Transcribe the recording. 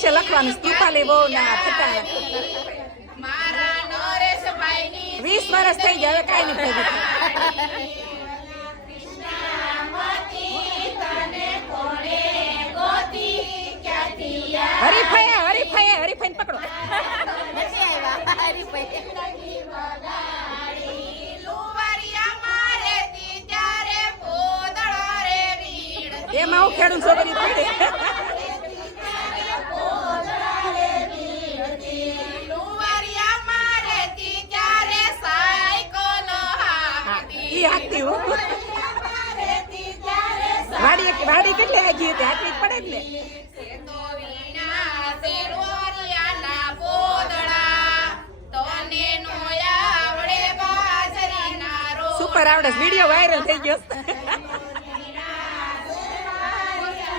વિશે લખવાનું કૃપાલી બહુ ના ખટાણા 20 વર્ષ થઈ ગયા હવે કાંઈ નહીં ભેગું હરીફાઈ પકડો એમાં હું ખેડૂત છોકરી પડી વાડી કેટલી આગી હતી આટલી પડે એટલે સુપર આવડે વિડીયો વાયરલ થઈ ગયો